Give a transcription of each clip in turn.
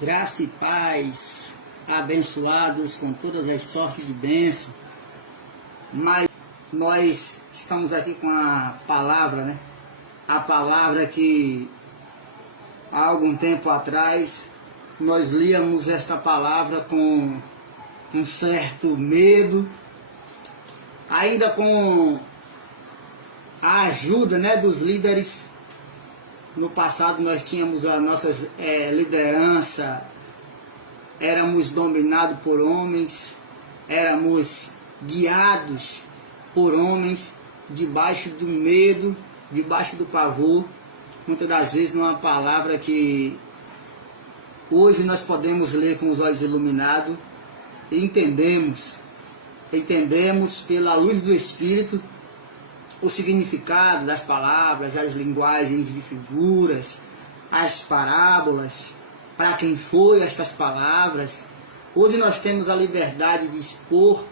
Graça e paz, abençoados com todas as sortes de bênção. Mas nós estamos aqui com a palavra, né? A palavra que há algum tempo atrás nós líamos esta palavra com um certo medo, ainda com a ajuda, né, dos líderes. No passado nós tínhamos a nossa liderança, éramos dominados por homens, éramos guiados por homens, debaixo do medo, debaixo do pavor, muitas das vezes numa palavra que hoje nós podemos ler com os olhos iluminados e entendemos pela luz do Espírito o significado das palavras, as linguagens de figuras, as parábolas, para quem foi estas palavras. Hoje nós temos a liberdade de expor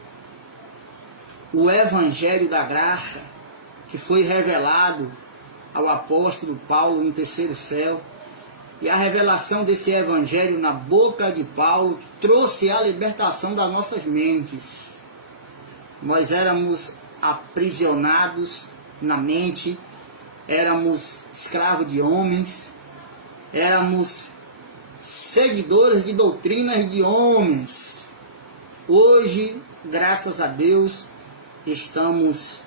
o Evangelho da Graça, que foi revelado ao apóstolo Paulo no terceiro céu. E a revelação desse Evangelho na boca de Paulo trouxe a libertação das nossas mentes. Nós éramos aprisionados na mente, éramos escravos de homens, éramos seguidores de doutrinas de homens. Hoje, graças a Deus, estamos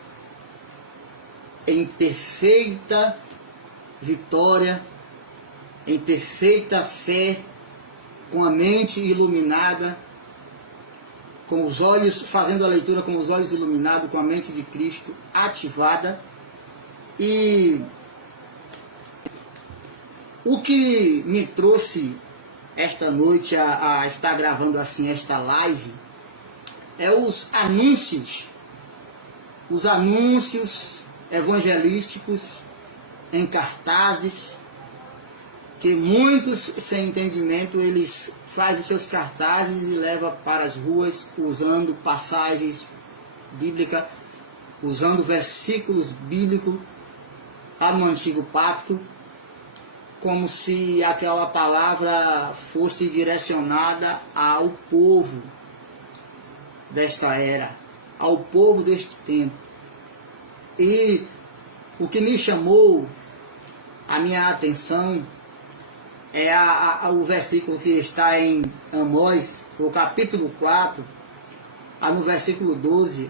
em perfeita vitória, em perfeita fé, com a mente iluminada, com os olhos, fazendo a leitura com os olhos iluminados, com a mente de Cristo ativada. E o que me trouxe esta noite a estar gravando assim esta live é os anúncios evangelísticos em cartazes, que muitos sem entendimento eles fazem os seus cartazes e levam para as ruas usando passagens bíblicas, usando versículos bíblicos no Antigo Pacto, como se aquela palavra fosse direcionada ao povo desta era, ao povo deste tempo. E o que me chamou a minha atenção é o versículo que está em Amós, o capítulo 4, no versículo 12.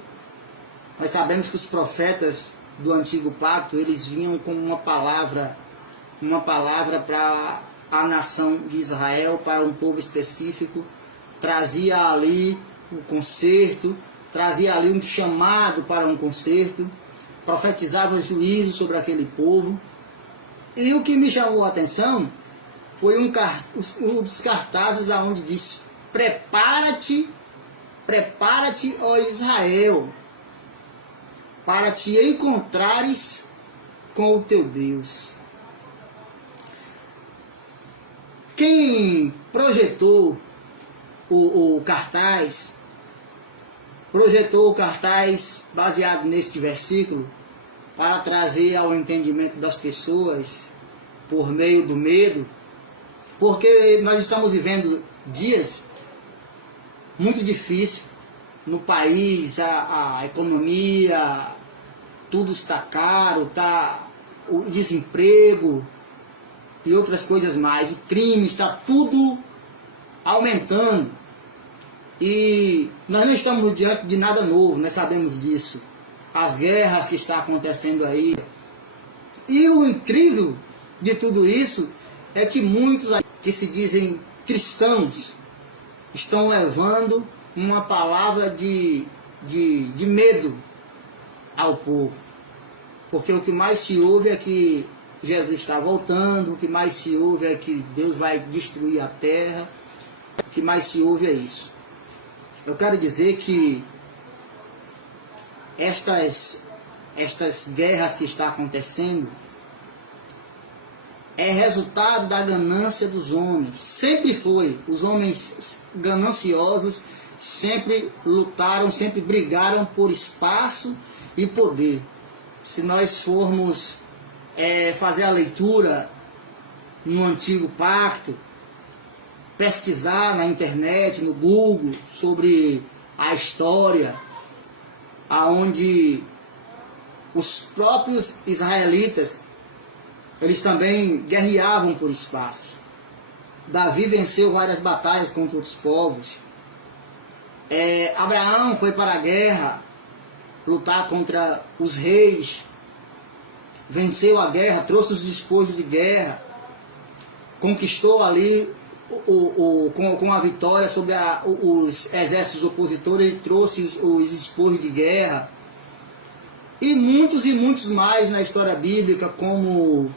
Nós sabemos que os profetas do Antigo Pacto, eles vinham com uma palavra para a nação de Israel, para um povo específico, trazia ali um conserto, trazia ali um chamado para um conserto, profetizava juízo sobre aquele povo. E o que me chamou a atenção foi um dos cartazes onde diz: prepara-te, ó Israel, para te encontrares com o teu Deus. Quem projetou o cartaz, baseado neste versículo, para trazer ao entendimento das pessoas por meio do medo, porque nós estamos vivendo dias muito difíceis no país, a economia, tudo está caro, o desemprego e outras coisas mais, o crime está tudo aumentando. E nós não estamos diante de nada novo, nós sabemos disso. As guerras que estão acontecendo aí. E o incrível de tudo isso é que muitos que se dizem cristãos estão levando uma palavra de medo ao povo. Porque o que mais se ouve é que Jesus está voltando, o que mais se ouve é que Deus vai destruir a terra, o que mais se ouve é isso. Eu quero dizer que estas guerras que estão acontecendo é resultado da ganância dos homens. Sempre foi. Os homens gananciosos sempre lutaram, sempre brigaram por espaço e poder. Se nós formos fazer a leitura no Antigo Pacto, pesquisar na internet, no Google, sobre a história, aonde os próprios israelitas, eles também guerreavam por espaços. Davi venceu várias batalhas contra outros povos. Abraão foi para a guerra, lutar contra os reis, venceu a guerra, trouxe os despojos de guerra, conquistou ali com a vitória sobre os exércitos opositores, ele trouxe os despojos de guerra. E muitos mais na história bíblica, como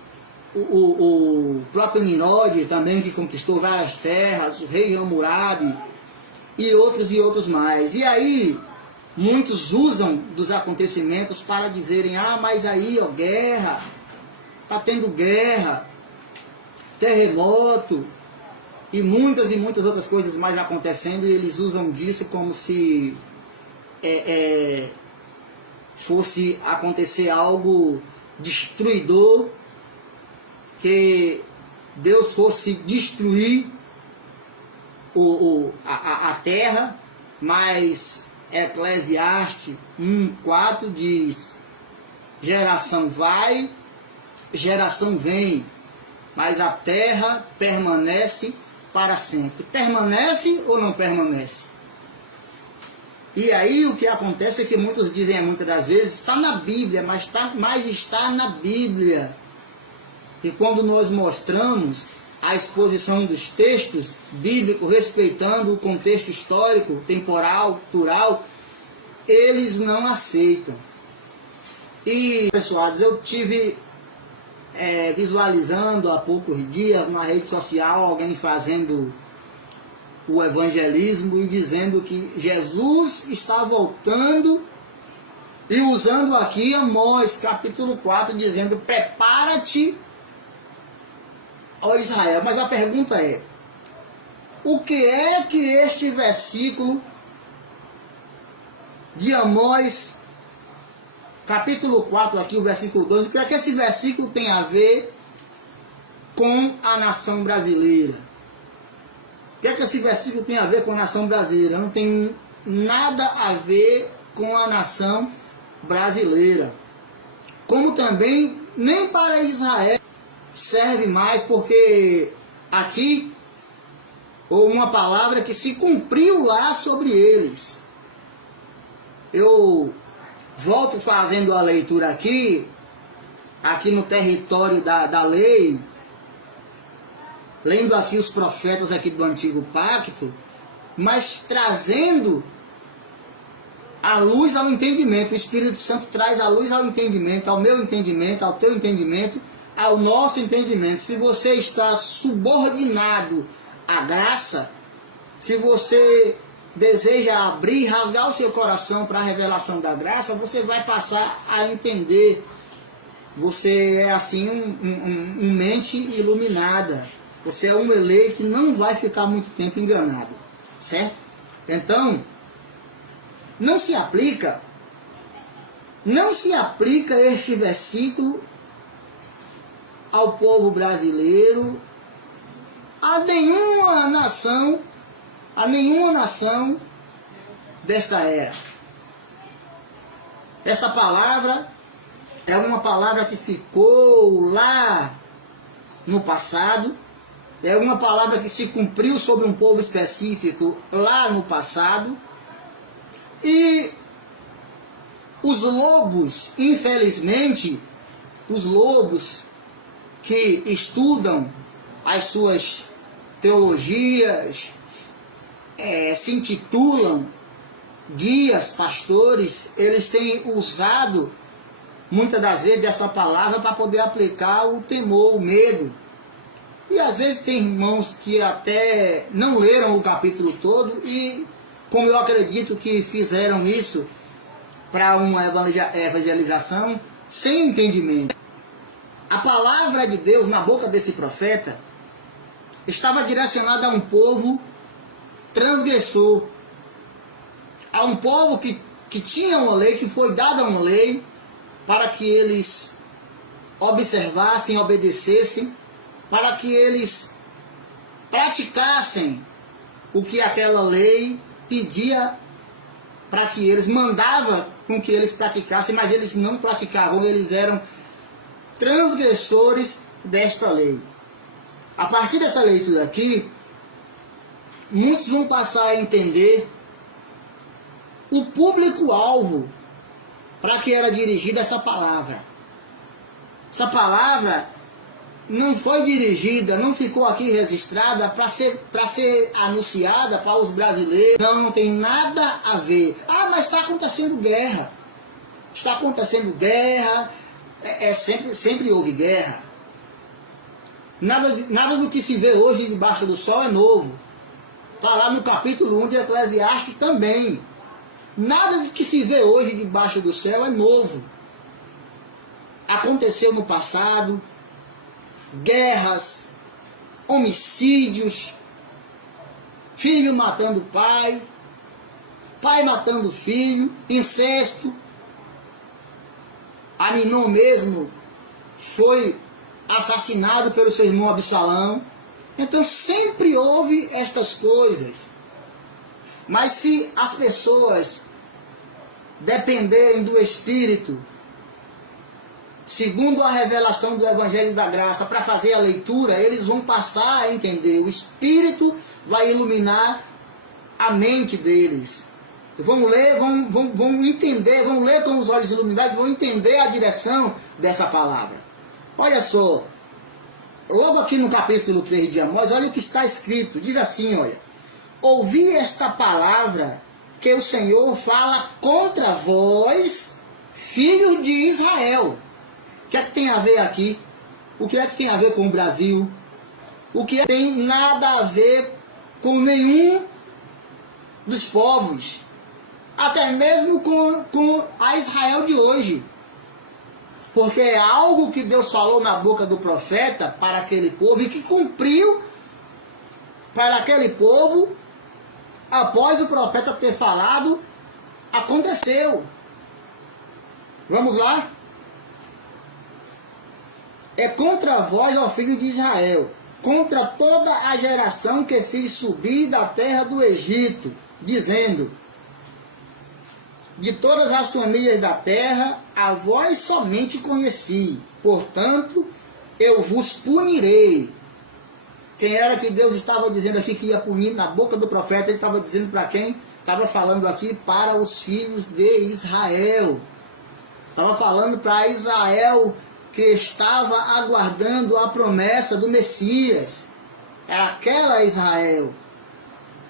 o próprio Nimrod também, que conquistou várias terras, o rei Hammurabi, e outros mais. E aí, muitos usam dos acontecimentos para dizerem, mas aí, guerra, está tendo guerra, terremoto, e muitas outras coisas mais acontecendo, e eles usam disso como se fosse acontecer algo destruidor, que Deus fosse destruir a terra, mas Eclesiastes 1:4 diz: geração vai, geração vem, mas a terra permanece para sempre. Permanece ou não permanece? E aí o que acontece é que muitos dizem, muitas das vezes, está na Bíblia, mas está na Bíblia. E quando nós mostramos a exposição dos textos bíblicos, respeitando o contexto histórico, temporal, cultural, eles não aceitam. E, pessoal, eu tive visualizando há poucos dias na rede social alguém fazendo o evangelismo e dizendo que Jesus está voltando e usando aqui Amós capítulo 4, dizendo: prepara-te, ó Israel. Mas a pergunta é: o que é que este versículo de Amós capítulo 4 aqui, o versículo 12, o que é que esse versículo tem a ver com a nação brasileira? O que é que esse versículo tem a ver com a nação brasileira? Não tem nada a ver com a nação brasileira. Como também nem para Israel serve mais, porque aqui houve uma palavra que se cumpriu lá sobre eles. Eu volto fazendo a leitura aqui no território da lei, lendo aqui os profetas aqui do Antigo Pacto, mas trazendo a luz ao entendimento. O Espírito Santo traz a luz ao entendimento, ao meu entendimento, ao teu entendimento, ao nosso entendimento. Se você está subordinado à graça, se você deseja abrir, rasgar o seu coração para a revelação da graça, você vai passar a entender. Você é assim um mente iluminada. Você é um eleito que não vai ficar muito tempo enganado, certo? Então, não se aplica este versículo ao povo brasileiro, a nenhuma nação desta era. Esta palavra é uma palavra que ficou lá no passado, é uma palavra que se cumpriu sobre um povo específico lá no passado, e os lobos, infelizmente, os lobos que estudam as suas teologias, se intitulam guias, pastores, eles têm usado muitas das vezes dessa palavra para poder aplicar o temor, o medo. E às vezes tem irmãos que até não leram o capítulo todo e, como eu acredito que fizeram isso para uma evangelização sem entendimento. A palavra de Deus na boca desse profeta estava direcionada a um povo transgressor, a um povo que tinha uma lei, que foi dada uma lei para que eles observassem, obedecessem, para que eles praticassem o que aquela lei pedia para que eles, mandava com que eles praticassem, mas eles não praticavam, eles eram transgressores desta lei. A partir dessa leitura aqui, muitos vão passar a entender o público-alvo para que era dirigida essa palavra. Essa palavra não foi dirigida, não ficou aqui registrada para ser anunciada para os brasileiros. Não tem nada a ver. Ah, mas está acontecendo guerra. Está acontecendo guerra, sempre houve guerra. Nada do que se vê hoje debaixo do sol é novo. Está lá no capítulo 1 de Eclesiastes também. Nada do que se vê hoje debaixo do céu é novo. Aconteceu no passado, guerras, homicídios, filho matando pai, pai matando filho, incesto. Aminon mesmo foi assassinado pelo seu irmão Absalão. Então sempre houve estas coisas. Mas se as pessoas dependerem do Espírito, segundo a revelação do Evangelho da Graça, para fazer a leitura, eles vão passar a entender. O Espírito vai iluminar a mente deles. Vão ler, vão entender, vão ler com os olhos iluminados, vão entender a direção dessa palavra. Olha só, logo aqui no capítulo 3 de Amós, olha o que está escrito. Diz assim, olha: ouvi esta palavra que o Senhor fala contra vós, filhos de Israel. O que é que tem a ver aqui? O que é que tem a ver com o Brasil? O que tem nada a ver com nenhum dos povos, até mesmo com a Israel de hoje. Porque é algo que Deus falou na boca do profeta para aquele povo e que cumpriu para aquele povo após o profeta ter falado, aconteceu. Vamos lá? É contra vós, ó filho de Israel, contra toda a geração que fiz subir da terra do Egito, dizendo: de todas as famílias da terra, a vós somente conheci, portanto, eu vos punirei. Quem era que Deus estava dizendo aqui que ia punir na boca do profeta? Ele estava dizendo para quem? Estava falando aqui para os filhos de Israel. Estava falando para Israel que estava aguardando a promessa do Messias. Era aquela Israel.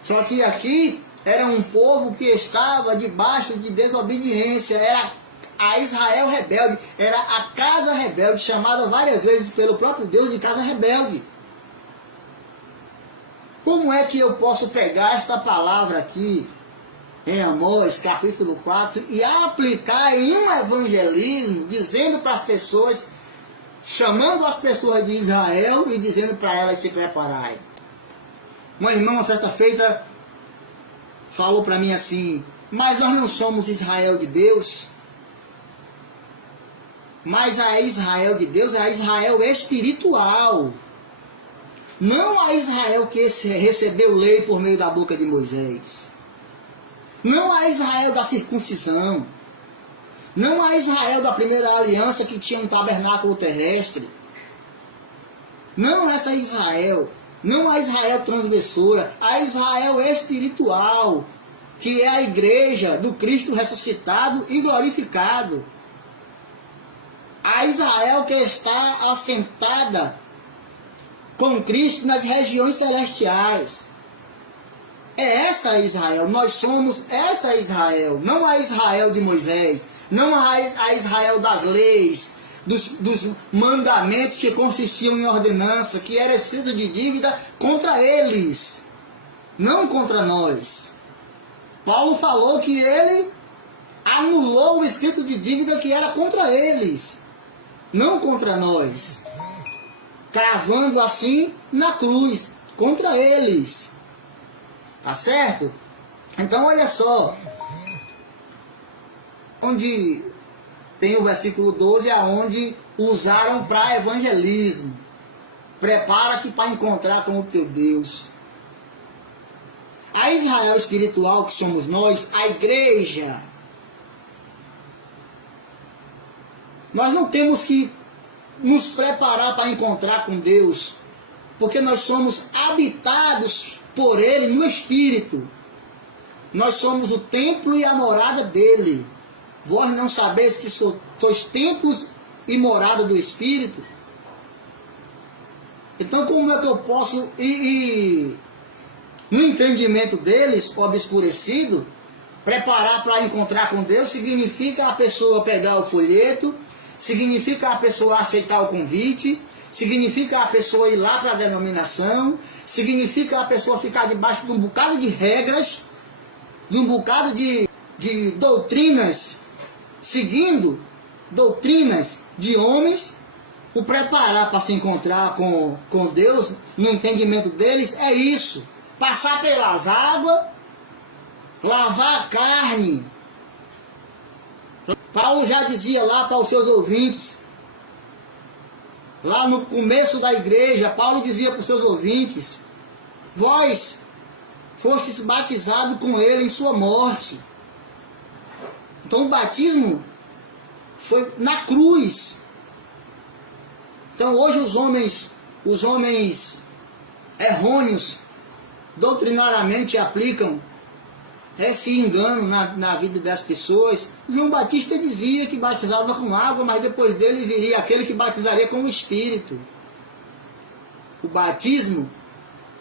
Só que aqui era um povo que estava debaixo de desobediência. Era a Israel rebelde. Era a casa rebelde, chamada várias vezes pelo próprio Deus de casa rebelde. Como é que eu posso pegar esta palavra aqui, em Amós, capítulo 4, e aplicar em um evangelismo, dizendo para as pessoas, chamando as pessoas de Israel e dizendo para elas se prepararem? Uma irmã, uma certa feita, falou para mim assim: mas nós não somos Israel de Deus. Mas a Israel de Deus é a Israel espiritual. Não a Israel que recebeu lei por meio da boca de Moisés. Não a Israel da circuncisão. Não a Israel da primeira aliança que tinha um tabernáculo terrestre. Não essa Israel. Não a Israel transgressora. A Israel espiritual, que é a igreja do Cristo ressuscitado e glorificado. A Israel que está assentada com Cristo nas regiões celestiais. É essa Israel. Nós somos essa Israel. Não a Israel de Moisés. Não a Israel das leis, dos mandamentos que consistiam em ordenança, que era escrito de dívida contra eles, não contra nós. Paulo falou que ele anulou o escrito de dívida que era contra eles, não contra nós, cravando assim na cruz, contra eles. Tá certo? Então olha só, onde tem o versículo 12, aonde usaram para evangelismo. Prepara-te para encontrar com o teu Deus. A Israel espiritual que somos nós, a igreja, nós não temos que nos preparar para encontrar com Deus, porque nós somos habitados por Ele no Espírito. Nós somos o templo e a morada dEle. Vós não sabeis que sois templos e morada do Espírito? Então como é que eu posso no entendimento deles, obscurecido, preparar para encontrar com Deus significa a pessoa pegar o folheto, significa a pessoa aceitar o convite, significa a pessoa ir lá para a denominação, significa a pessoa ficar debaixo de um bocado de regras, de um bocado de doutrinas, seguindo doutrinas de homens. O preparar para se encontrar com Deus, no entendimento deles, é isso. Passar pelas águas, lavar a carne. Paulo já dizia lá para os seus ouvintes, lá no começo da igreja, Paulo dizia para os seus ouvintes: vós fostes batizados com ele em sua morte. Então o batismo foi na cruz. Então hoje os homens errôneos doutrinariamente aplicam esse engano na vida das pessoas. João Batista dizia que batizava com água, mas depois dele viria aquele que batizaria com o Espírito. O batismo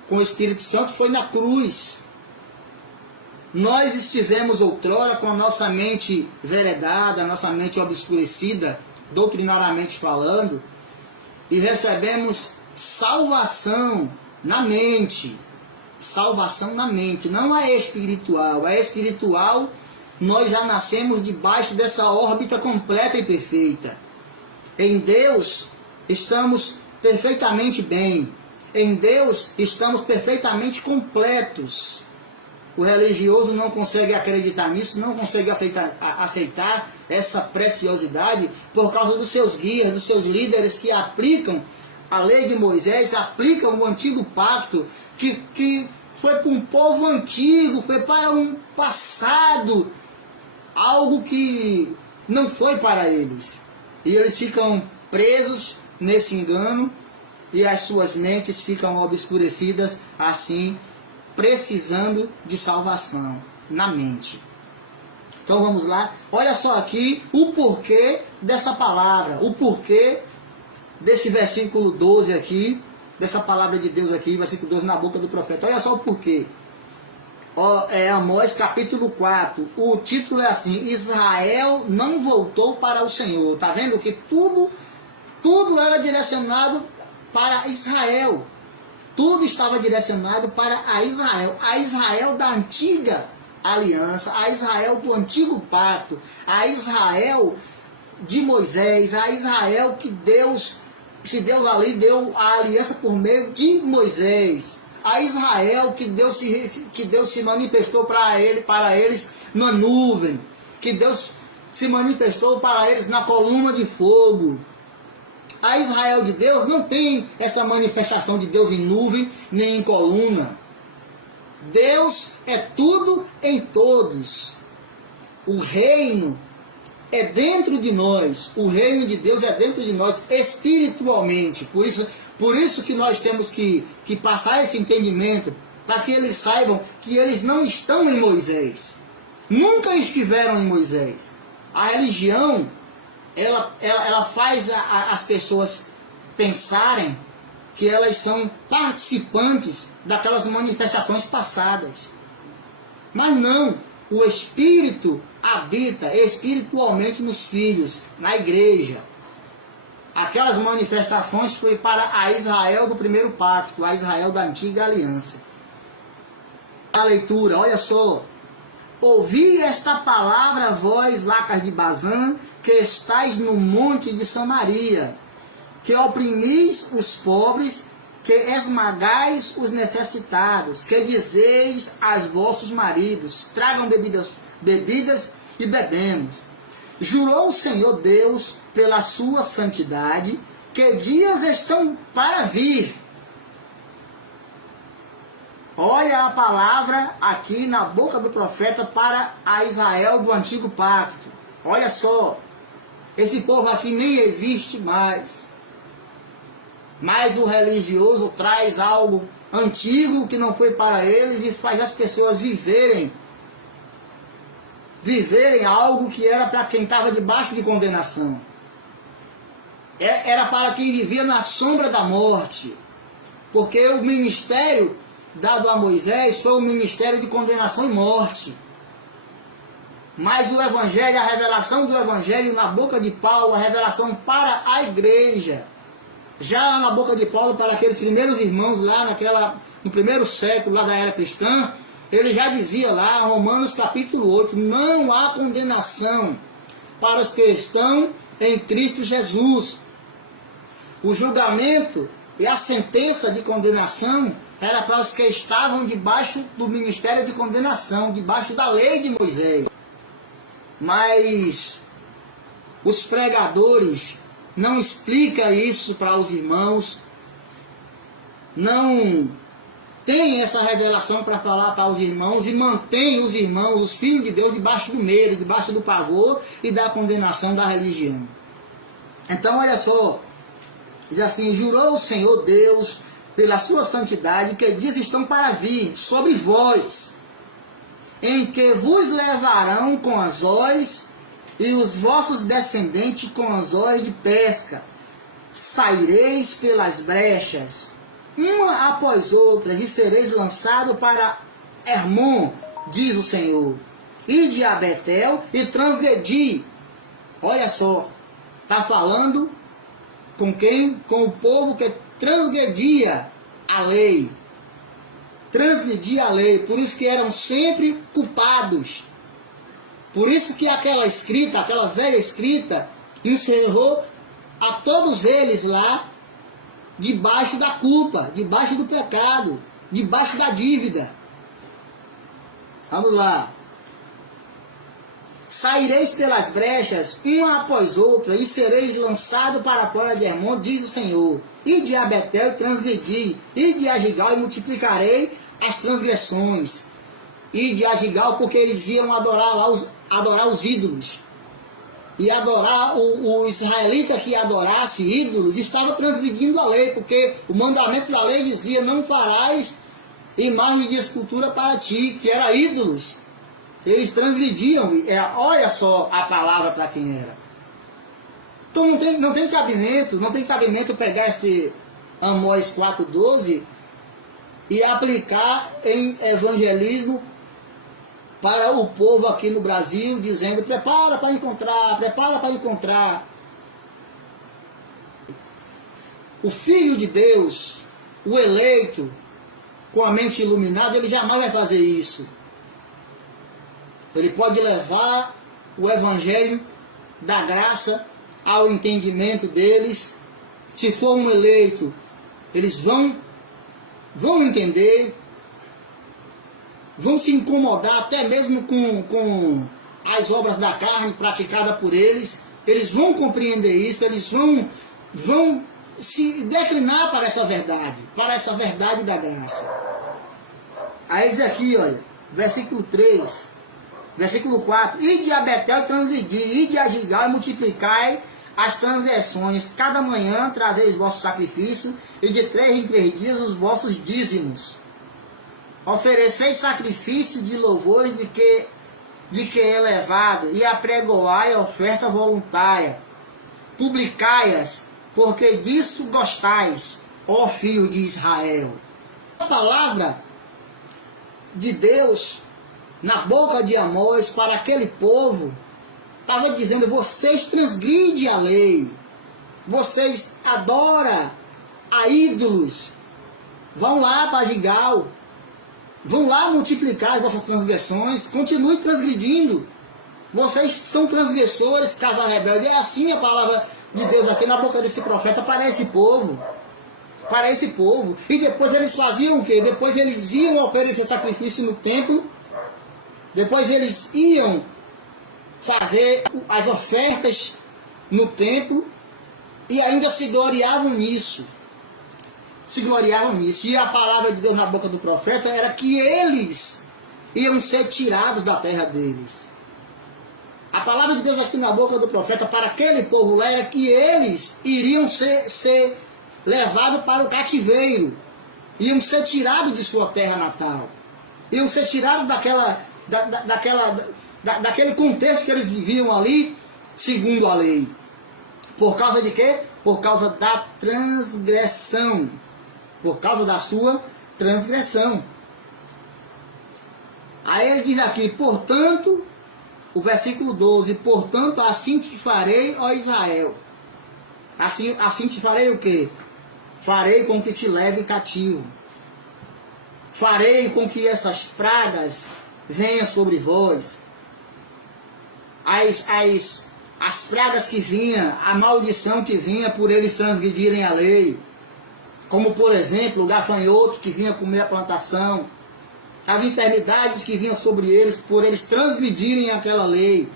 com o Espírito Santo foi na cruz. Nós estivemos outrora com a nossa mente veredada, a nossa mente obscurecida, doutrinariamente falando, e recebemos salvação na mente. Salvação na mente, não a espiritual. A espiritual, nós já nascemos debaixo dessa órbita completa e perfeita. Em Deus estamos perfeitamente bem. Em Deus estamos perfeitamente completos. O religioso não consegue acreditar nisso, não consegue aceitar essa preciosidade por causa dos seus guias, dos seus líderes que aplicam a lei de Moisés, aplicam o antigo pacto, que foi para um povo antigo, foi para um passado, algo que não foi para eles. E eles ficam presos nesse engano e as suas mentes ficam obscurecidas assim, precisando de salvação na mente. Então vamos lá, olha só aqui o porquê dessa palavra, o porquê desse versículo 12 aqui, dessa palavra de Deus aqui, versículo 12 na boca do profeta. Olha só o porquê. Amós capítulo 4, o título é assim: Israel não voltou para o Senhor. Tá vendo que tudo era direcionado para Israel. Tudo estava direcionado para a Israel da antiga aliança, a Israel do antigo pacto, a Israel de Moisés, a Israel que Deus ali deu a aliança por meio de Moisés, a Israel que Deus se manifestou para eles na nuvem, que Deus se manifestou para eles na coluna de fogo. A Israel de Deus não tem essa manifestação de Deus em nuvem nem em coluna. Deus é tudo em todos. O reino é dentro de nós. O reino de Deus é dentro de nós espiritualmente. Por isso que nós temos que passar esse entendimento, para que eles saibam que eles não estão em Moisés. Nunca estiveram em Moisés. A religião, ela faz as pessoas pensarem que elas são participantes daquelas manifestações passadas. Mas não, o Espírito habita espiritualmente nos filhos, na igreja. Aquelas manifestações foi para a Israel do primeiro pacto, a Israel da antiga aliança. A leitura, olha só. Ouvi esta palavra, vós, vacas de Bazã, que estáis no monte de Samaria, que oprimis os pobres, que esmagais os necessitados, que dizeis aos vossos maridos, tragam bebidas e bebemos. Jurou o Senhor Deus pela sua santidade, que dias estão para vir. Olha a palavra aqui na boca do profeta para a Israel do antigo pacto. Olha só, esse povo aqui nem existe mais. Mas o religioso traz algo antigo que não foi para eles e faz as pessoas viverem algo que era para quem estava debaixo de condenação. Era para quem vivia na sombra da morte. Porque o ministério dado a Moisés foi um ministério de condenação e morte. Mas o Evangelho, a revelação do Evangelho na boca de Paulo, a revelação para a igreja, já lá na boca de Paulo, para aqueles primeiros irmãos lá no primeiro século lá da era cristã, ele já dizia lá, Romanos capítulo 8, não há condenação para os que estão em Cristo Jesus. O julgamento e a sentença de condenação era para os que estavam debaixo do ministério de condenação, debaixo da lei de Moisés. Mas os pregadores não explicam isso para os irmãos, não tem essa revelação para falar para os irmãos e mantém os irmãos, os filhos de Deus, debaixo do medo, debaixo do pavor e da condenação da religião. Então, olha só, diz assim, jurou o Senhor Deus pela sua santidade, que dias estão para vir sobre vós, em que vos levarão com anzóis e os vossos descendentes com anzóis de pesca. Saireis pelas brechas, uma após outras, e sereis lançados para Hermon, diz o Senhor, e de Betel, e transgredi. Olha só, está falando com quem? Com o povo que transgredia a lei. Transgredia a lei, por isso que eram sempre culpados. Por isso que aquela escrita, aquela velha escrita, encerrou a todos eles lá debaixo da culpa, debaixo do pecado, debaixo da dívida. Vamos lá. Saireis pelas brechas, uma após outra, e sereis lançados para fora de Hermon, diz o Senhor. E de Betel transgredi, e de Agigal multiplicarei as transgressões. E de Agigal, porque eles iam adorar os ídolos. E adorar o israelita que adorasse ídolos estava transgredindo a lei, porque o mandamento da lei dizia, não farás imagem de escultura para ti, que era ídolos. Eles transgrediam, olha só a palavra para quem era. Então não tem cabimento pegar esse Amós 4,12 e aplicar em evangelismo para o povo aqui no Brasil, dizendo, prepara para encontrar. O Filho de Deus, o eleito, com a mente iluminada, ele jamais vai fazer isso. Ele pode levar o evangelho da graça ao entendimento deles. Se for um eleito, eles vão entender, vão se incomodar até mesmo com as obras da carne praticadas por eles. Eles vão compreender isso, eles vão se declinar para essa verdade da graça. Aí diz aqui, olha, versículo 3. Versículo 4, e de Betel transgredi, e de Agigal multiplicai as transgressões, cada manhã trazeis vossos sacrifícios, e de 3 em 3 dias os vossos dízimos. Ofereceis sacrifício de louvor de que é elevado, e apregoai a oferta voluntária. Publicai-as, porque disso gostais, ó filho de Israel. A palavra de Deus na boca de Amós para aquele povo estava dizendo, vocês transgridem a lei, vocês adoram a ídolos, vão lá para Agigal, vão lá multiplicar as vossas transgressões, continue transgredindo, vocês são transgressores, casa rebelde. É assim a palavra de Deus aqui na boca desse profeta para esse povo. E depois eles faziam o quê? Depois eles iam oferecer sacrifício no templo. Depois eles iam fazer as ofertas no templo. E ainda se gloriavam nisso. Se gloriavam nisso. E a palavra de Deus na boca do profeta era que eles iam ser tirados da terra deles. A palavra de Deus aqui na boca do profeta para aquele povo lá era que eles iriam ser levados para o cativeiro. Iam ser tirados de sua terra natal. Iam ser tirados daquele contexto que eles viviam ali, segundo a lei. Por causa de quê? Por causa da transgressão. Por causa da sua transgressão. Aí ele diz aqui, portanto, o versículo 12, portanto, assim te farei, ó Israel. Assim te farei o quê? Farei com que te leve cativo. Farei com que essas pragas venham sobre vós. As pragas que vinham, a maldição que vinha por eles transgredirem a lei. Como, por exemplo, o gafanhoto que vinha comer a plantação. As enfermidades que vinham sobre eles por eles transgredirem aquela lei.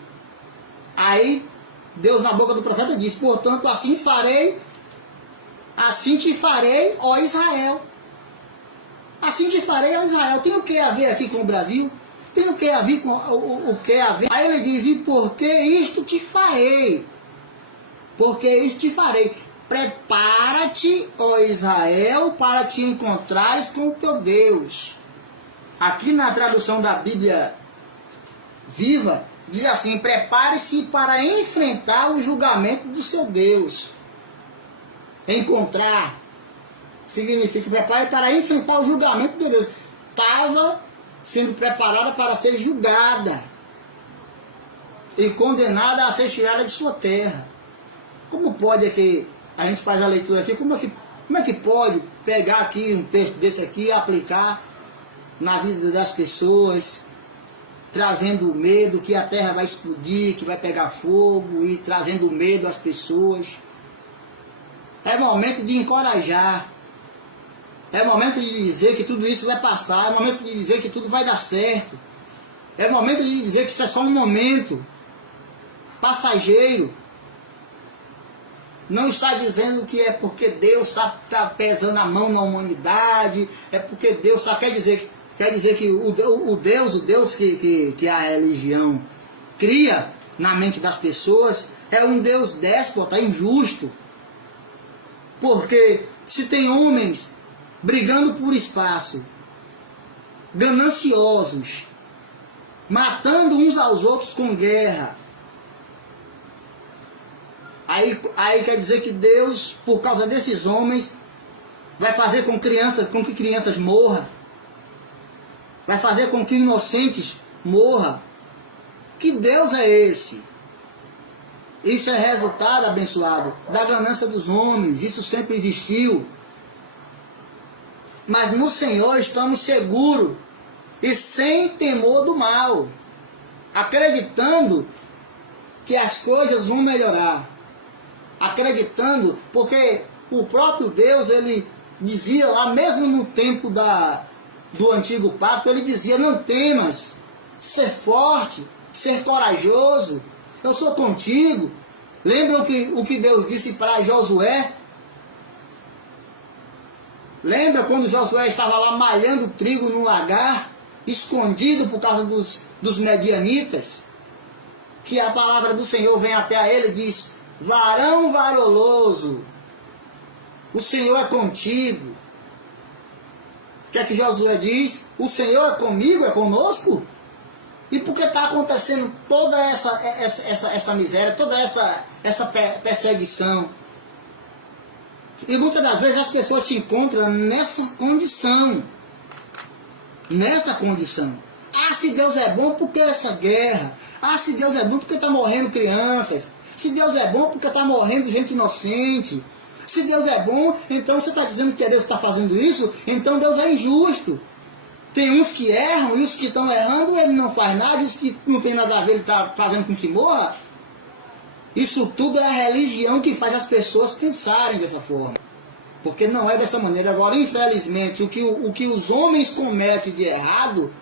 Aí, Deus na boca do profeta diz, portanto, assim te farei, ó Israel. Assim te farei, ó Israel. Tem o que a ver aqui com o Brasil? Tem o que a ver com o que a ver? Aí ele diz, e porque isto te farei? Porque isto te farei. Prepara-te, ó Israel, para te encontrares com o teu Deus. Aqui na tradução da Bíblia Viva, diz assim, prepare-se para enfrentar o julgamento do seu Deus. Encontrar significa prepare para enfrentar o julgamento de Deus. Estava sendo preparada para ser julgada e condenada a ser tirada de sua terra. Como pode que a gente faz a leitura aqui, como é que pode pegar aqui um texto desse aqui e aplicar na vida das pessoas, trazendo medo que a terra vai explodir, que vai pegar fogo e trazendo medo às pessoas? É momento de encorajar. É momento de dizer que tudo isso vai passar. É momento de dizer que tudo vai dar certo. É momento de dizer que isso é só um momento passageiro. Não está dizendo que é porque Deus está pesando a mão na humanidade. É porque Deus quer dizer que o Deus que a religião cria na mente das pessoas é um Deus déspota, injusto. Porque se tem homens brigando por espaço, gananciosos, matando uns aos outros com guerra, aí quer dizer que Deus, por causa desses homens, vai fazer com que crianças morram, vai fazer com que inocentes morram. Que Deus é esse? Isso é resultado, abençoado, da ganância dos homens. Isso sempre existiu. Mas no Senhor estamos seguros e sem temor do mal, acreditando que as coisas vão melhorar. Acreditando, porque o próprio Deus, ele dizia lá, mesmo no tempo do antigo pacto, ele dizia, não temas, ser forte, ser corajoso, eu sou contigo. Lembram o que Deus disse para Josué? Lembra quando Josué estava lá malhando trigo no lagar, escondido por causa dos medianitas? Que a palavra do Senhor vem até a ele e diz, varão valoroso, o Senhor é contigo. O que é que Josué diz? O Senhor é comigo, é conosco? E por que está acontecendo toda essa miséria, toda essa perseguição? E muitas das vezes as pessoas se encontram nessa condição. Nessa condição. Ah, se Deus é bom, por que essa guerra? Ah, se Deus é bom, por que está morrendo crianças? Se Deus é bom, por que está morrendo gente inocente? Se Deus é bom, então você está dizendo que Deus está fazendo isso? Então Deus é injusto. Tem uns que erram, e os que estão errando, ele não faz nada, e os que não tem nada a ver, ele está fazendo com que morra. Isso tudo é a religião que faz as pessoas pensarem dessa forma. Porque não é dessa maneira. Agora, infelizmente, o que os homens cometem de errado,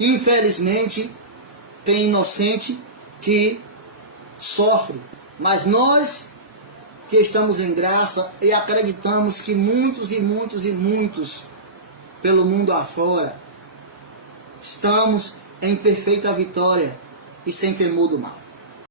infelizmente, tem inocente que sofre. Mas nós que estamos em graça e acreditamos que muitos e muitos e muitos pelo mundo afora estamos em perfeita vitória e sem temor do mal.